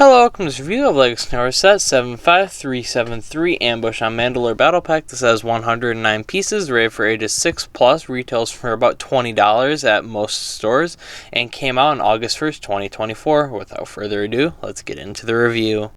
Hello, welcome to this review of LEGO Star Set 75373 Ambush on Mandalore Battle Pack. This has 109 pieces, rated for ages 6+, retails for about $20 at most stores, and came out on August 1st, 2024. Without further ado, let's get into the review.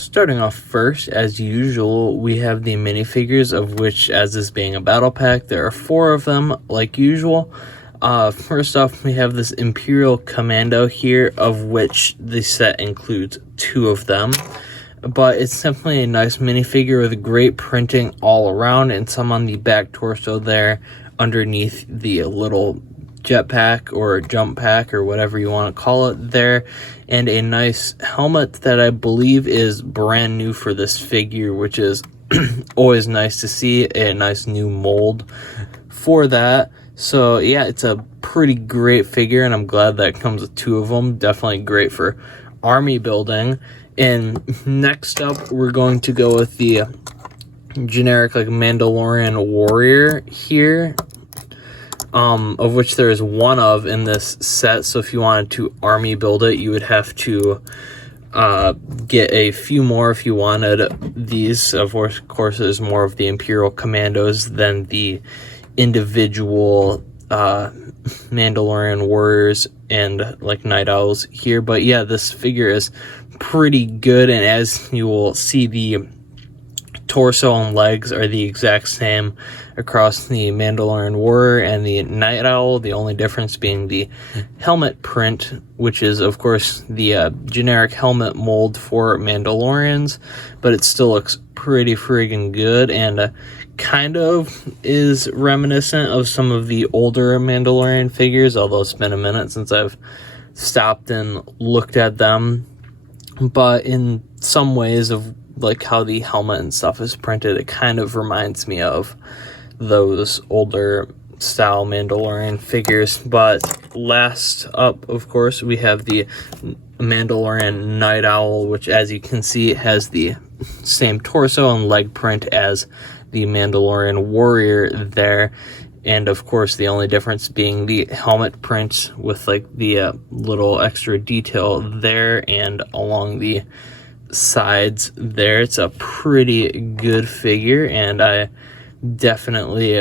Starting off first, as usual, we have the minifigures, of which, as this being a battle pack, there are 4 of them, like usual. First off, we have this Imperial Commando here, of which the set includes 2 of them. But it's definitely a nice minifigure with great printing all around, and some on the back torso there, underneath the little jetpack or jump pack or whatever you want to call it there, and a nice helmet that I believe is brand new for this figure, which is always nice to see, a nice new mold for that. So yeah, it's a pretty great figure, and I'm glad that it comes with 2 of them. Definitely great for army building. And next up, we're going to go with the generic like Mandalorian warrior here, of which there is 1 of in this set. So if you wanted to army build it, you would have to get a few more if you wanted these. Of course, there's more of the Imperial Commandos than the individual Mandalorian warriors and like Night Owls here. But yeah, this figure is pretty good, and as you will see, the torso and legs are the exact same across the Mandalorian warrior and the Night Owl, the only difference being the helmet print, which is of course the generic helmet mold for Mandalorians, but it still looks pretty friggin' good, and kind of is reminiscent of some of the older Mandalorian figures, although it's been a minute since I've stopped and looked at them. But in some ways of like how the helmet and stuff is printed, it kind of reminds me of those older style Mandalorian figures. But last up, of course, we have the Mandalorian Night Owl, which, as you can see, has the same torso and leg print as the Mandalorian warrior there. And of course, the only difference being the helmet print with like the little extra detail there and along the sides there. It's a pretty good figure, and I definitely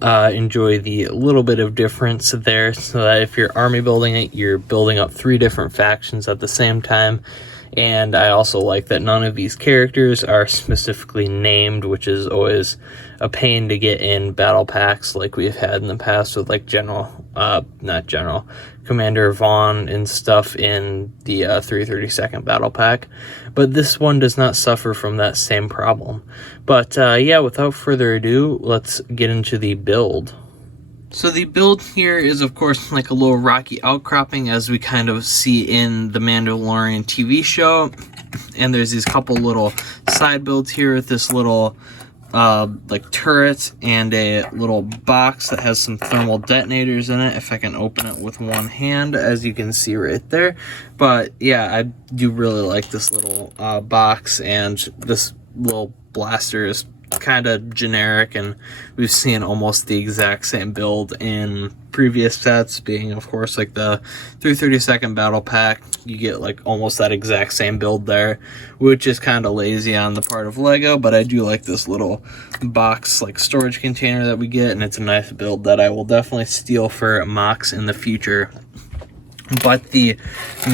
enjoy the little bit of difference there, so that if you're army building it, you're building up 3 different factions at the same time. And I also like that none of these characters are specifically named, which is always a pain to get in battle packs like we've had in the past with like Commander Vaughn and stuff in the 332nd battle pack. But this one does not suffer from that same problem. But yeah, without further ado, let's get into the build. So the build here is, of course, like a little rocky outcropping, as we kind of see in the Mandalorian TV show. And there's these couple little side builds here with this little like turret and a little box that has some thermal detonators in it, if I can open it with one hand, as you can see right there. But yeah, I do really like this little box, and this little blaster is kind of generic, and we've seen almost the exact same build in previous sets, being of course like the 332nd battle pack. You get like almost that exact same build there, which is kind of lazy on the part of LEGO, but I do like this little box like storage container that we get, and it's a nice build that I will definitely steal for mocks in the future. But the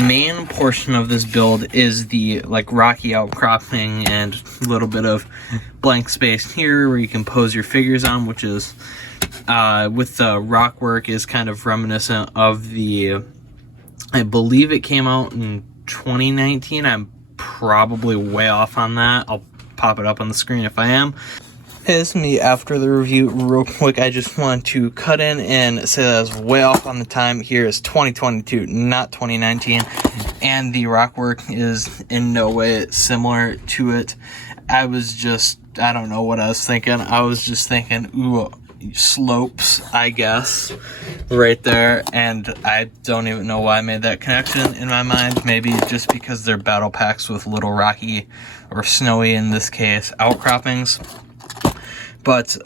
main portion of this build is the like rocky outcropping and a little bit of blank space here where you can pose your figures on, which is with the rock work is kind of reminiscent of the, I believe it came out in 2019. I'm probably way off on that. I'll pop it up on the screen if I am. It's me after the review real quick. I just want to cut in and say that I was way off on the time. Here is 2022, not 2019, and the rock work is in no way similar to it. I don't know what I was thinking. I was just thinking, ooh, slopes, I guess, right there, and I don't even know why I made that connection in my mind. Maybe just because they're battle packs with little rocky, or snowy in this case, outcroppings. But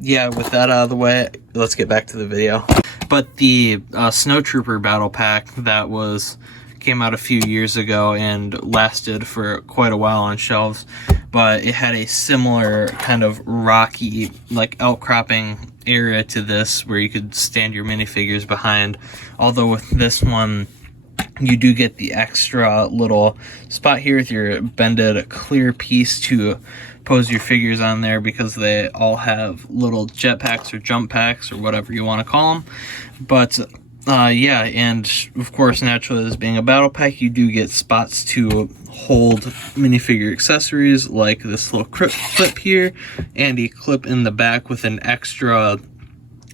yeah, with that out of the way, let's get back to the video. But the Snow Trooper battle pack that came out a few years ago and lasted for quite a while on shelves, but it had a similar kind of rocky, like outcropping area to this where you could stand your minifigures behind. Although with this one, you do get the extra little spot here with your bended clear piece to pose your figures on there, because they all have little jetpacks or jump packs or whatever you want to call them. But yeah, and of course, naturally, this being a battle pack, you do get spots to hold minifigure accessories like this little clip here, and a clip in the back with an extra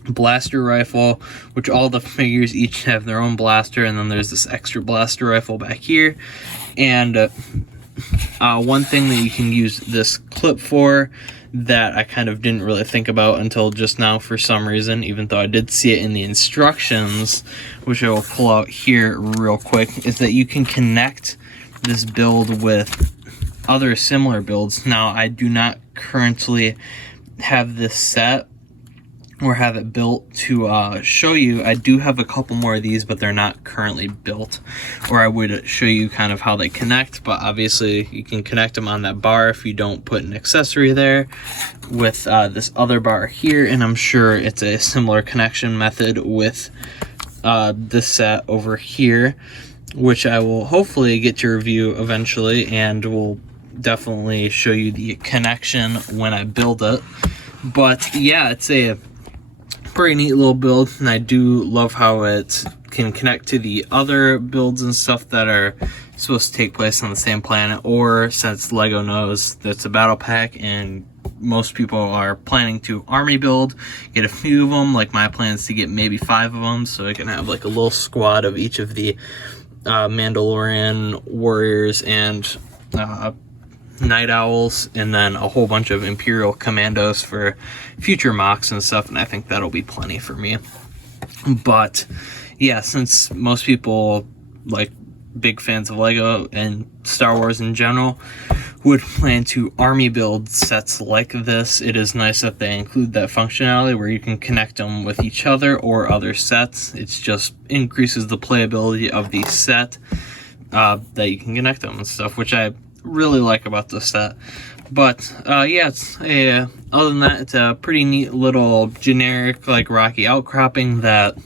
blaster rifle, which all the figures each have their own blaster, and then there's this extra blaster rifle back here. And one thing that you can use this clip for that I kind of didn't really think about until just now for some reason, even though I did see it in the instructions, which I will pull out here real quick, is that you can connect this build with other similar builds. Now, I do not currently have this set or have it built to show you. I do have a couple more of these, but they're not currently built, or I would show you kind of how they connect. But obviously you can connect them on that bar if you don't put an accessory there with this other bar here, and I'm sure it's a similar connection method with this set over here, which I will hopefully get to review eventually, and will definitely show you the connection when I build it. But yeah, it's a pretty neat little build, and I do love how it can connect to the other builds and stuff that are supposed to take place on the same planet, or since Lego knows that's a battle pack and most people are planning to army build, get a few of them. Like my plan is to get maybe 5 of them, so I can have like a little squad of each of the Mandalorian warriors and Night Owls, and then a whole bunch of Imperial commandos for future mocks and stuff, and I think that'll be plenty for me. But yeah, since most people, like big fans of Lego and Star Wars in general, would plan to army build sets like this, it is nice that they include that functionality where you can connect them with each other or other sets. It just increases the playability of the set, that you can connect them and stuff, which I really like about this set. But yeah, it's other than that, it's a pretty neat little generic like rocky outcropping that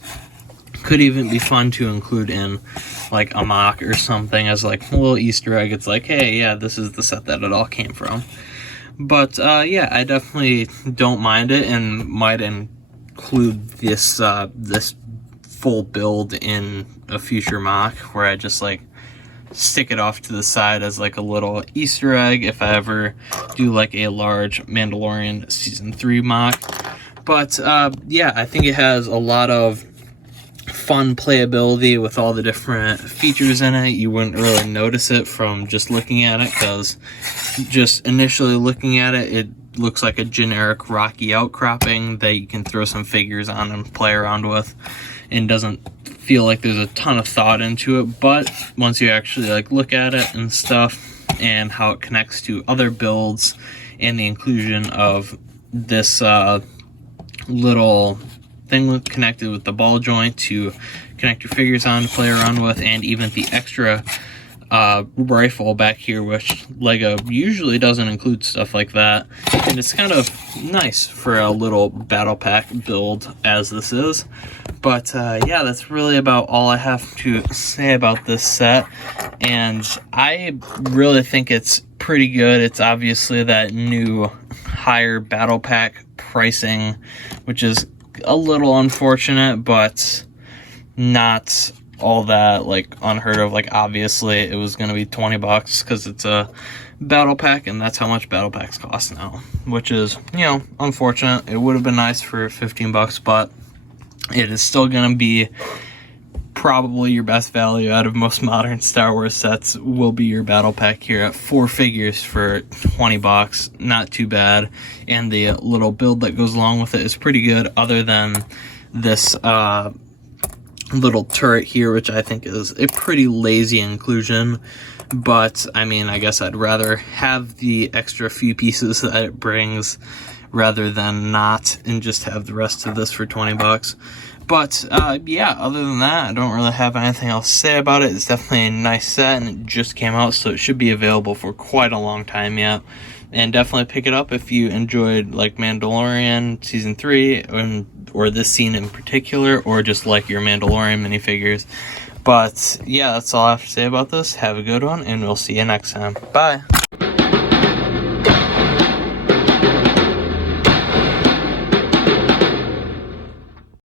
could even be fun to include in like a mock or something as like a little Easter egg. It's like, hey, yeah, this is the set that it all came from. But yeah, I definitely don't mind it, and might include this this full build in a future mock where I just like stick it off to the side as like a little Easter egg if I ever do like a large Mandalorian season 3 mock. But yeah, I think it has a lot of fun playability with all the different features in it. You wouldn't really notice it from just looking at it, because just initially looking at it, it looks like a generic rocky outcropping that you can throw some figures on and play around with, and doesn't feel like there's a ton of thought into it. But once you actually like look at it and stuff, and how it connects to other builds, and the inclusion of this little thing connected with the ball joint to connect your figures on to play around with, and even the extra rifle back here, which Lego usually doesn't include stuff like that, and it's kind of nice for a little battle pack build as this is. But yeah, that's really about all I have to say about this set, and I really think it's pretty good. It's obviously that new higher battle pack pricing, which is a little unfortunate, but not all that like unheard of. Like obviously it was going to be $20 because it's a battle pack, and that's how much battle packs cost now, which is, you know, unfortunate. It would have been nice for $15, but it is still going to be probably your best value out of most modern Star Wars sets. Will be your battle pack here at 4 figures for $20. Not too bad, and the little build that goes along with it is pretty good, other than this little turret here, which I think is a pretty lazy inclusion. But I mean, I guess I'd rather have the extra few pieces that it brings rather than not and just have the rest of this for 20 bucks. But yeah, other than that, I don't really have anything else to say about it. It's definitely a nice set, and it just came out, so it should be available for quite a long time yet. And definitely pick it up if you enjoyed like Mandalorian Season 3, or this scene in particular, or just like your Mandalorian minifigures. But yeah, that's all I have to say about this. Have a good one, and we'll see you next time. Bye!